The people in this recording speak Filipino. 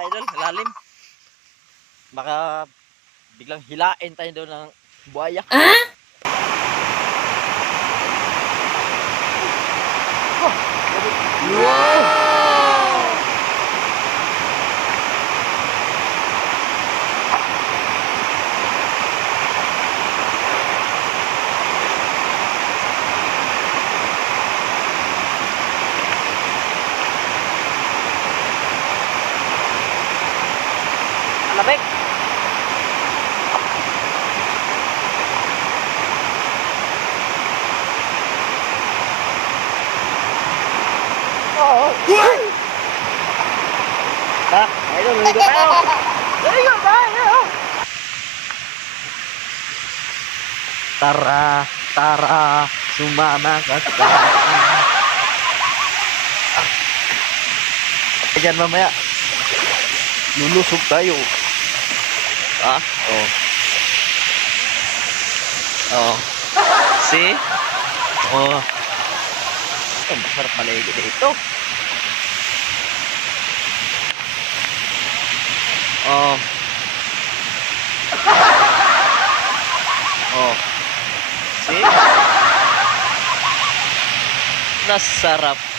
mga idol, lalim. Baka biglang hilain tayo doon ng buhaya. Lamig. Tara, idol, ligo tayo. Ligo tayo. Tara, tara, sumama ka sa akin. Diyan mamaya, lulusog tayo. Ah, oh. Oh. See? Oh. Ang masarap maligo dito. Oh. Oh. See? Nasarap.